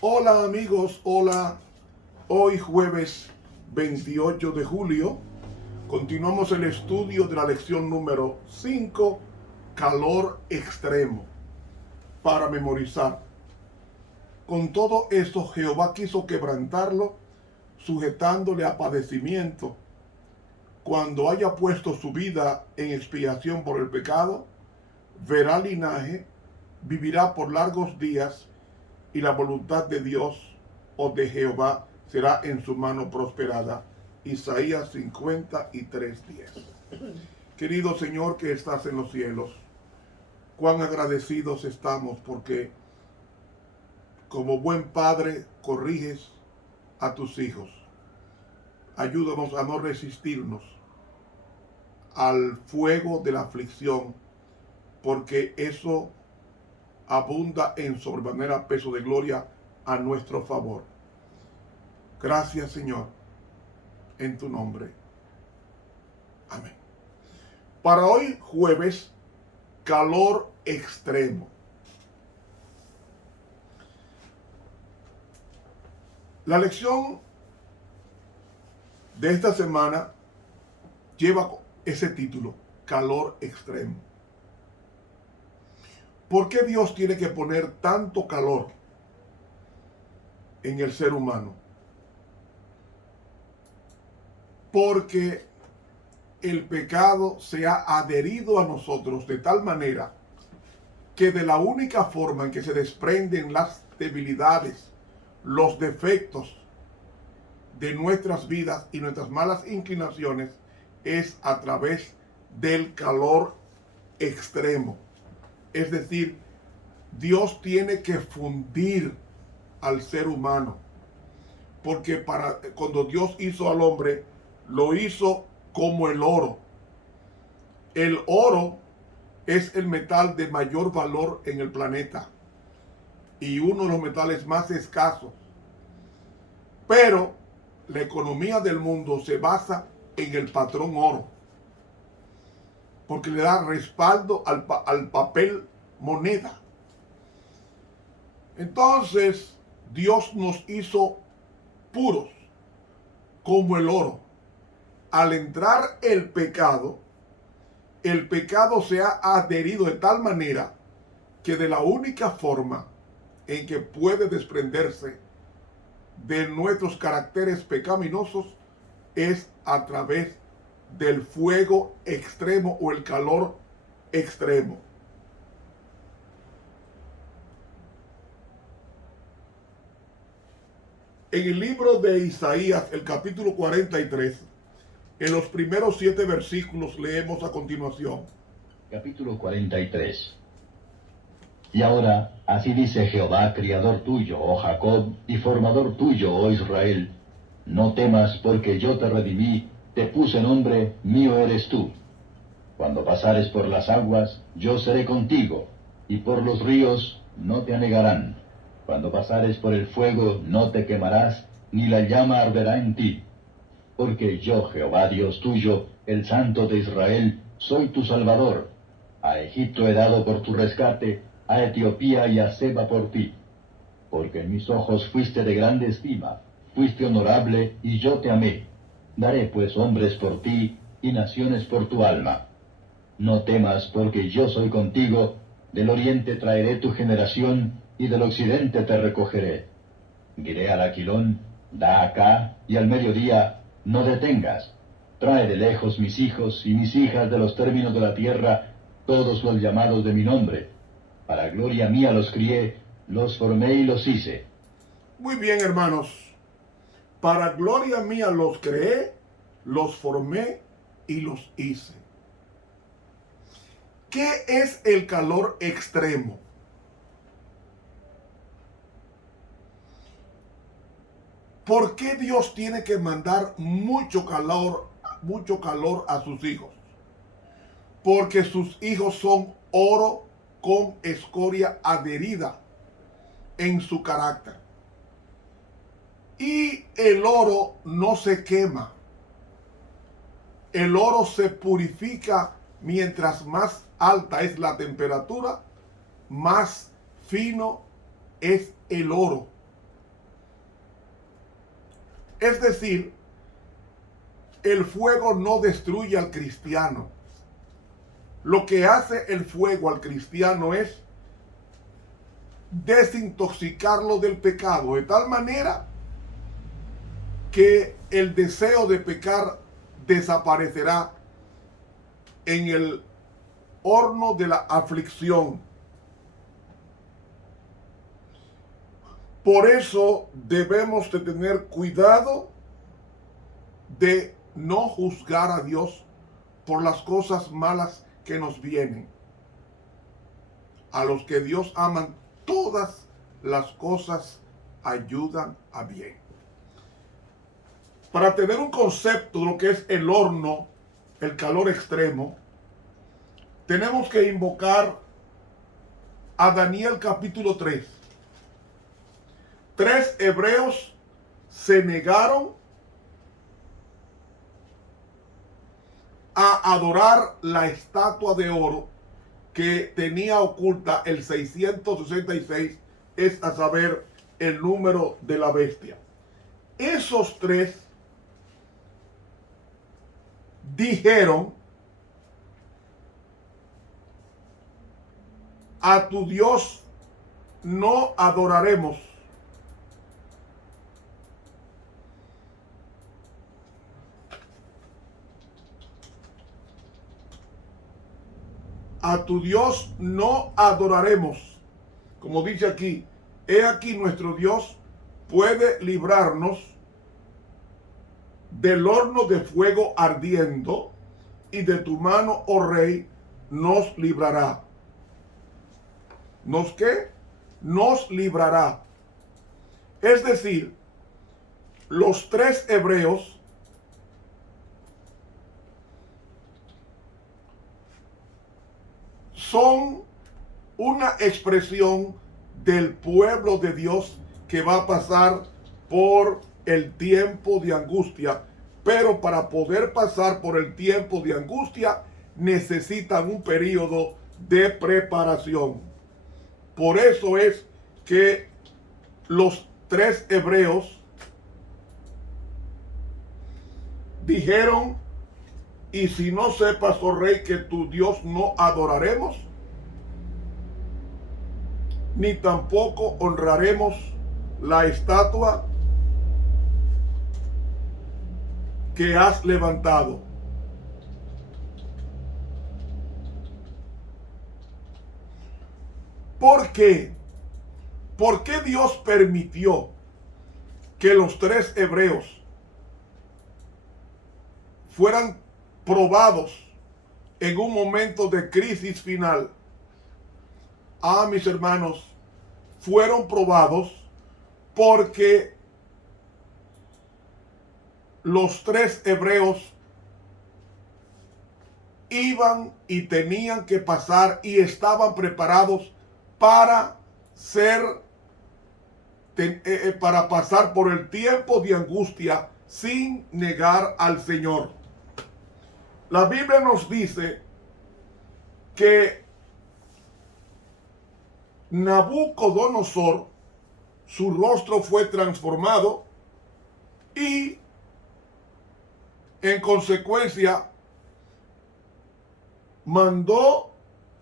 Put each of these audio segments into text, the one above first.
Hola amigos, hola. Hoy jueves 28 de julio continuamos el estudio de la lección número 5, calor extremo, para memorizar. Con todo esto Jehová quiso quebrantarlo, sujetándole a padecimiento. Cuando haya puesto su vida en expiación por el pecado, verá linaje, vivirá por largos días, y la voluntad de Dios o de Jehová será en su mano prosperada. Isaías 53:10. Querido Señor que estás en los cielos, cuán agradecidos estamos porque como buen padre corriges a tus hijos. Ayúdanos a no resistirnos al fuego de la aflicción, porque eso abunda en sobremanera peso de gloria a nuestro favor. Gracias, Señor, en tu nombre. Amén. Para hoy, jueves, calor extremo. La lección de esta semana lleva ese título, calor extremo. ¿Por qué Dios tiene que poner tanto calor en el ser humano? Porque el pecado se ha adherido a nosotros de tal manera que de la única forma en que se desprenden las debilidades, los defectos de nuestras vidas y nuestras malas inclinaciones es a través del calor extremo. Es decir, Dios tiene que fundir al ser humano, porque cuando Dios hizo al hombre, lo hizo como el oro. El oro es el metal de mayor valor en el planeta y uno de los metales más escasos. Pero la economía del mundo se basa en el patrón oro, porque le da respaldo al papel moneda. Entonces, Dios nos hizo puros como el oro. Al entrar el pecado se ha adherido de tal manera que de la única forma en que puede desprenderse de nuestros caracteres pecaminosos es a través del fuego extremo o el calor extremo. En el libro de Isaías, el capítulo 43, en los primeros 7 versículos leemos a continuación. Capítulo 43. Y ahora, así dice Jehová, criador tuyo, oh Jacob, y formador tuyo, oh Israel: no temas, porque yo te redimí, te puse nombre, mío eres tú. Cuando pasares por las aguas, yo seré contigo, y por los ríos no te anegarán. Cuando pasares por el fuego, no te quemarás, ni la llama arderá en ti. Porque yo, Jehová Dios tuyo, el Santo de Israel, soy tu Salvador. A Egipto he dado por tu rescate, a Etiopía y a Seba por ti. Porque en mis ojos fuiste de grande estima, fuiste honorable, y yo te amé. Daré pues hombres por ti, y naciones por tu alma. No temas, porque yo soy contigo, del oriente traeré tu generación, y del occidente te recogeré. Diré al aquilón: da acá, y al mediodía: no detengas. Trae de lejos mis hijos y mis hijas de los términos de la tierra, todos los llamados de mi nombre. Para gloria mía los crié, los formé y los hice. Muy bien, hermanos. Para gloria mía los creé, los formé y los hice. ¿Qué es el calor extremo? ¿Por qué Dios tiene que mandar mucho calor a sus hijos? Porque sus hijos son oro con escoria adherida en su carácter. Y el oro no se quema. El oro se purifica mientras más alta es la temperatura, más fino es el oro. Es decir, el fuego no destruye al cristiano. Lo que hace el fuego al cristiano es desintoxicarlo del pecado, de tal manera que el deseo de pecar desaparecerá en el horno de la aflicción. Por eso debemos de tener cuidado de no juzgar a Dios por las cosas malas que nos vienen. A los que Dios aman, todas las cosas ayudan a bien. Para tener un concepto de lo que es el horno, el calor extremo, tenemos que invocar a Daniel capítulo 3. 3 hebreos se negaron a adorar la estatua de oro que tenía oculta el 666, es a saber, el número de la bestia. Esos 3 dijeron: a tu Dios no adoraremos. A tu Dios no adoraremos. Como dice aquí, he aquí nuestro Dios puede librarnos del horno de fuego ardiendo, y de tu mano, oh rey, nos librará. ¿Nos qué? Nos librará. Es decir, los 3 hebreos son una expresión del pueblo de Dios que va a pasar por el tiempo de angustia, pero para poder pasar por el tiempo de angustia necesitan un periodo de preparación. Por eso es que los 3 hebreos dijeron: y si no sepas, oh rey, que tu Dios no adoraremos, ni tampoco honraremos la estatua que has levantado. ¿Por qué? ¿Por qué Dios permitió que los 3 hebreos fueran probados en un momento de crisis final? Mis hermanos, fueron probados porque los 3 hebreos iban y tenían que pasar y estaban preparados para para pasar por el tiempo de angustia sin negar al Señor. La Biblia nos dice que Nabucodonosor, su rostro fue transformado y en consecuencia mandó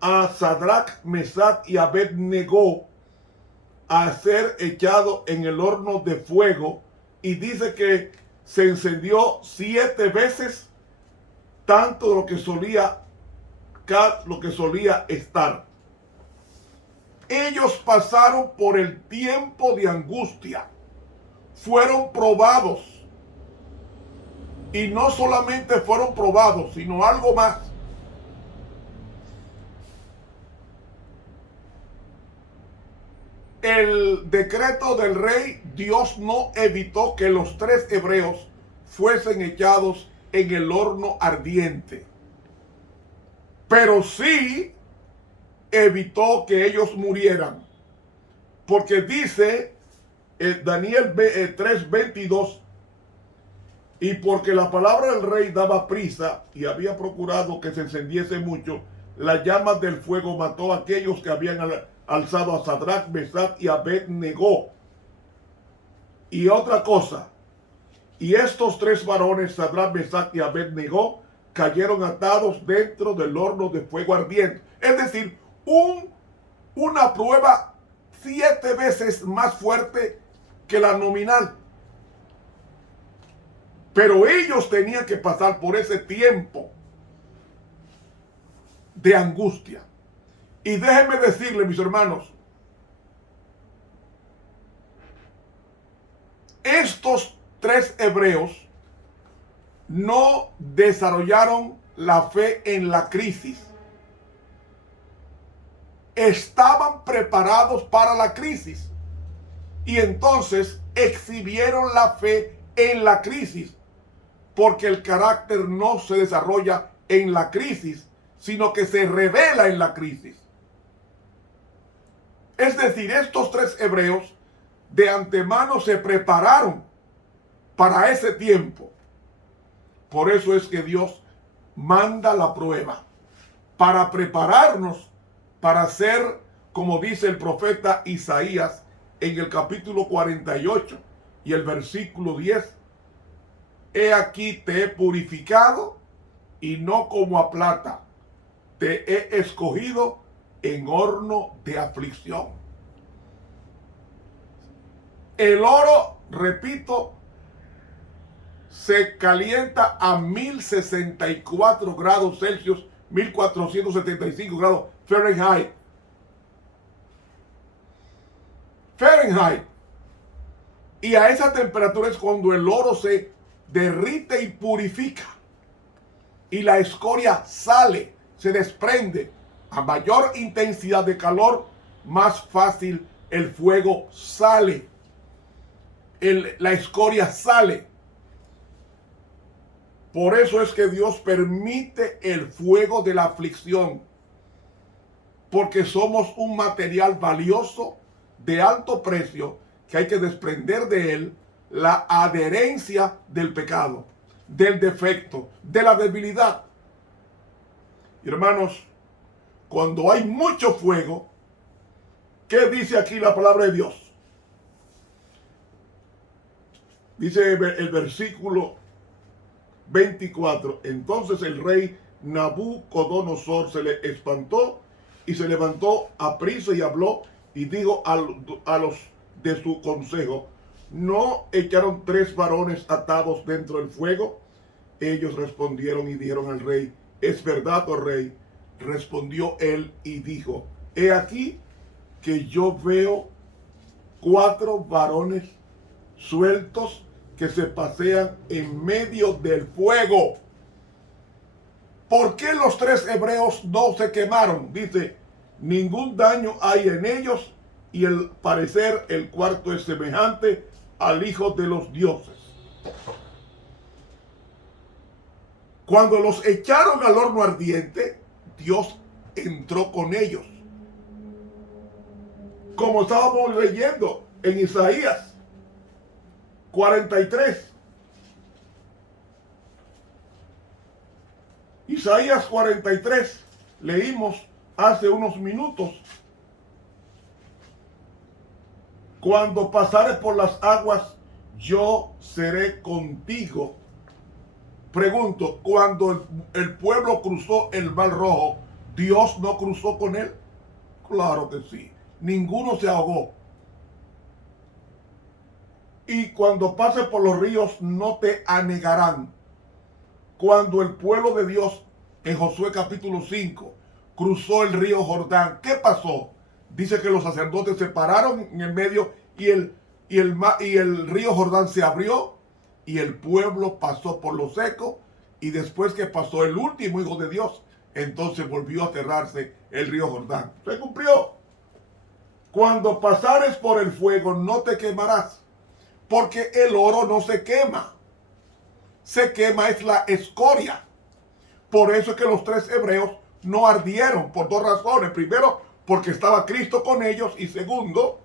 a Sadrach, Mesach y Abednego a ser echado en el horno de fuego, y dice que se encendió 7 veces tanto de lo que solía estar. Ellos pasaron por el tiempo de angustia, fueron probados, y no solamente fueron probados, sino algo más. El decreto del rey, Dios no evitó que los 3 hebreos fuesen echados en el horno ardiente, pero sí evitó que ellos murieran, porque dice Daniel 3:22 Y porque la palabra del rey daba prisa y había procurado que se encendiese mucho, las llamas del fuego mató a aquellos que habían alzado a Sadrach, Mesach y Abed-Negó. Y otra cosa, y estos tres varones, Sadrach, Mesach y Abed-Negó, cayeron atados dentro del horno de fuego ardiente. Es decir, una prueba 7 veces más fuerte que la nominal. Pero ellos tenían que pasar por ese tiempo de angustia. Y déjenme decirle, mis hermanos, estos tres hebreos no desarrollaron la fe en la crisis. Estaban preparados para la crisis y entonces exhibieron la fe en la crisis, porque el carácter no se desarrolla en la crisis, sino que se revela en la crisis. Es decir, estos tres hebreos de antemano se prepararon para ese tiempo. Por eso es que Dios manda la prueba, para prepararnos para ser, como dice el profeta Isaías en el capítulo 48 y el versículo 10. He aquí te he purificado y no como a plata, te he escogido en horno de aflicción. El oro, repito, se calienta a 1064 grados Celsius, 1475 grados Fahrenheit. Y a esa temperatura es cuando el oro se derrite y purifica. Y la escoria sale, se desprende. A mayor intensidad de calor, más fácil el fuego sale. La escoria sale. Por eso es que Dios permite el fuego de la aflicción. Porque somos un material valioso, de alto precio, que hay que desprender de él la adherencia del pecado, del defecto, de la debilidad. Hermanos, cuando hay mucho fuego, ¿qué dice aquí la palabra de Dios? Dice el versículo 24. Entonces el rey Nabucodonosor se le espantó y se levantó aprisa y habló y dijo a los de su consejo: ¿no echaron 3 varones atados dentro del fuego? Ellos respondieron y dijeron al rey: es verdad, oh rey. Respondió él y dijo: he aquí que yo veo 4 varones sueltos que se pasean en medio del fuego. ¿Por qué los 3 hebreos no se quemaron? Dice: ningún daño hay en ellos, y al parecer el cuarto es semejante al hijo de los dioses. Cuando los echaron al horno ardiente, Dios entró con ellos. Como estábamos leyendo en Isaías 43. Isaías 43, leímos hace unos minutos. Cuando pasares por las aguas, yo seré contigo. Pregunto, cuando el pueblo cruzó el Mar Rojo, ¿Dios no cruzó con él? Claro que sí. Ninguno se ahogó. Y cuando pases por los ríos, no te anegarán. Cuando el pueblo de Dios, en Josué capítulo 5, cruzó el río Jordán, ¿qué pasó? Dice que los sacerdotes se pararon en el medio y el río Jordán se abrió y el pueblo pasó por lo seco, y después que pasó el último hijo de Dios, entonces volvió a cerrarse el río Jordán. Se cumplió. Cuando pasares por el fuego, no te quemarás, porque el oro no se quema. Se quema es la escoria. Por eso es que los 3 hebreos no ardieron, por 2 razones. Primero, porque estaba Cristo con ellos, y segundo,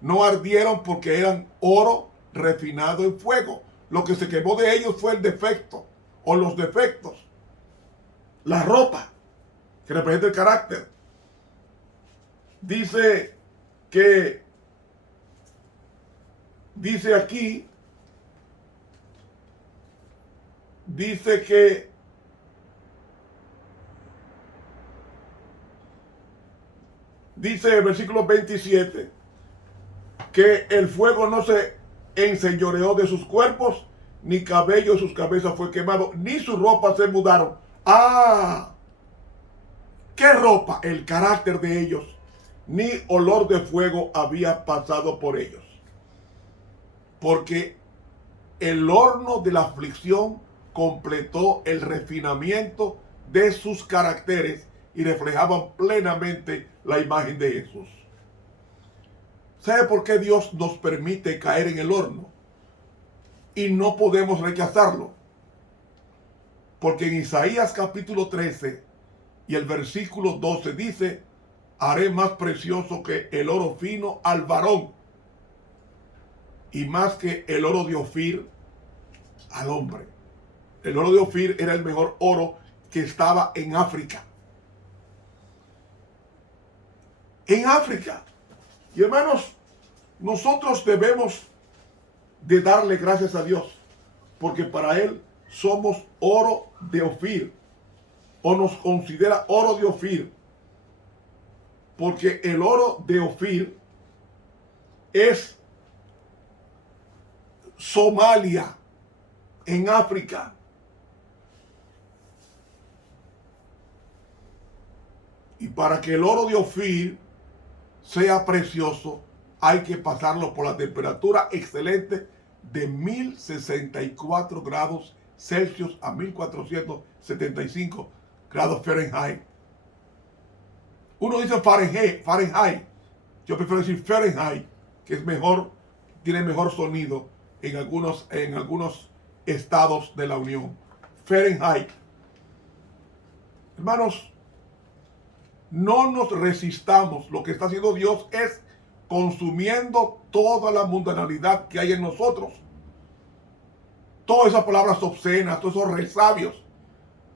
no ardieron porque eran oro refinado en fuego. lo que se quemó de ellos fue el defecto o los defectos. La ropa, que representa el carácter. Dice aquí, dice el versículo 27, que el fuego no se enseñoreó de sus cuerpos, ni cabello de sus cabezas fue quemado, ni su ropa se mudaron. ¿Qué ropa? El carácter de ellos. Ni olor de fuego había pasado por ellos. Porque el horno de la aflicción completó el refinamiento de sus caracteres y reflejaban plenamente la imagen de Jesús. ¿Sabe por qué Dios nos permite caer en el horno? Y no podemos rechazarlo. Porque en Isaías capítulo 13 y el versículo 12 dice: haré más precioso que el oro fino al varón, y más que el oro de Ofir al hombre. El oro de Ofir era el mejor oro que estaba en África. En África. Y hermanos, nosotros debemos de darle gracias a Dios, porque para Él somos oro de Ofir, o nos considera oro de Ofir, porque el oro de Ofir es Somalia, en África. Y para que el oro de Ofir sea precioso, hay que pasarlo por la temperatura excelente de 1064 grados Celsius a 1475 grados Fahrenheit. Uno dice Fahrenheit. Yo prefiero decir Fahrenheit, que es mejor, tiene mejor sonido en algunos estados de la Unión. Fahrenheit. Hermanos, no nos resistamos. Lo que está haciendo Dios es consumiendo toda la mundanalidad que hay en nosotros. Todas esas palabras obscenas, todos esos resabios.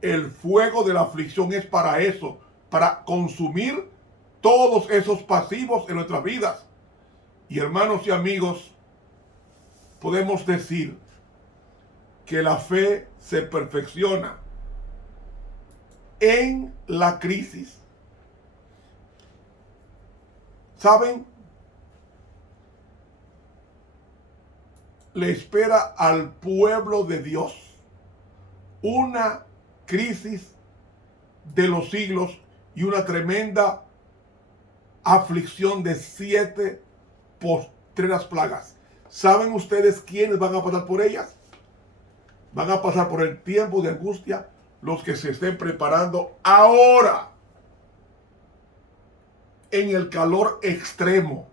El fuego de la aflicción es para eso, para consumir todos esos pasivos en nuestras vidas. Y hermanos y amigos, podemos decir que la fe se perfecciona en la crisis. ¿Saben? Le espera al pueblo de Dios una crisis de los siglos y una tremenda aflicción de 7 postreras plagas. ¿Saben ustedes quiénes van a pasar por ellas? Van a pasar por el tiempo de angustia los que se estén preparando ahora, en el calor extremo.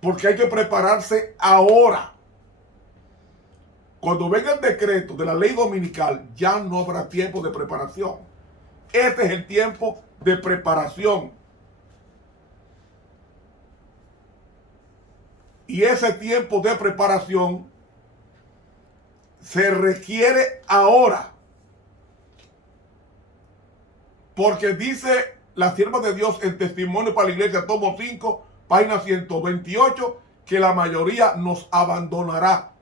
Porque hay que prepararse ahora. Cuando venga el decreto de la ley dominical, ya no habrá tiempo de preparación. Este es el tiempo de preparación. Y ese tiempo de preparación se requiere ahora. Porque dice la sierva de Dios en Testimonio para la Iglesia, tomo 5, página 128, que la mayoría nos abandonará.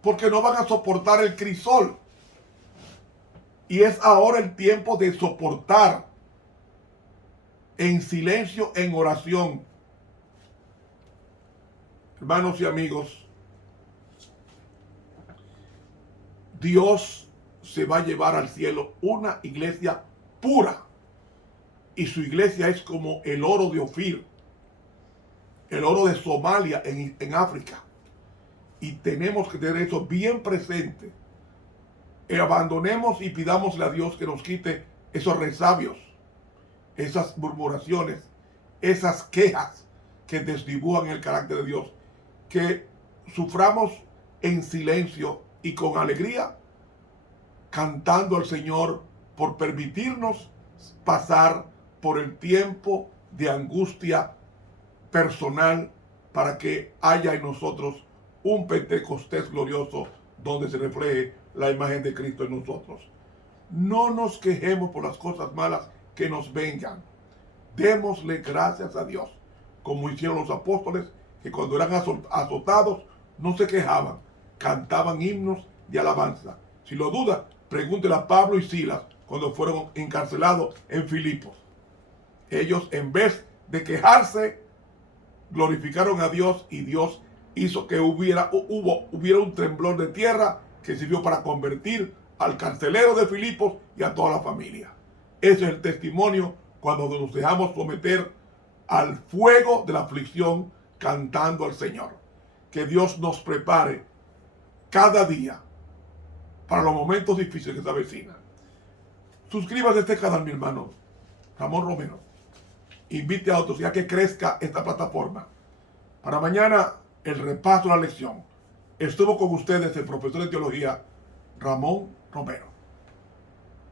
Porque no van a soportar el crisol. Y es ahora el tiempo de soportar en silencio, en oración. Hermanos y amigos, Dios se va a llevar al cielo una iglesia pura. Y su iglesia es como el oro de Ofir, el oro de Somalia en África. Y tenemos que tener eso bien presente. Abandonemos y pidámosle a Dios que nos quite esos resabios, esas murmuraciones, esas quejas que desdibujan el carácter de Dios. Que suframos en silencio y con alegría, cantando al Señor por permitirnos pasar por el tiempo de angustia personal, para que haya en nosotros un Pentecostés glorioso donde se refleje la imagen de Cristo en nosotros. No nos quejemos por las cosas malas que nos vengan. Démosle gracias a Dios, como hicieron los apóstoles, que cuando eran azotados no se quejaban, cantaban himnos de alabanza. Si lo duda, pregúntele a Pablo y Silas cuando fueron encarcelados en Filipos. Ellos, en vez de quejarse, glorificaron a Dios, y Dios hizo que hubiera un temblor de tierra que sirvió para convertir al carcelero de Filipos y a toda la familia. Ese es el testimonio cuando nos dejamos someter al fuego de la aflicción cantando al Señor. Que Dios nos prepare cada día para los momentos difíciles que se avecinan. Suscríbase a este canal, mi hermano Ramón Romero. Invite a otros ya que crezca esta plataforma. Para mañana, el repaso de la lección. Estuvo con ustedes el profesor de teología Ramón Romero.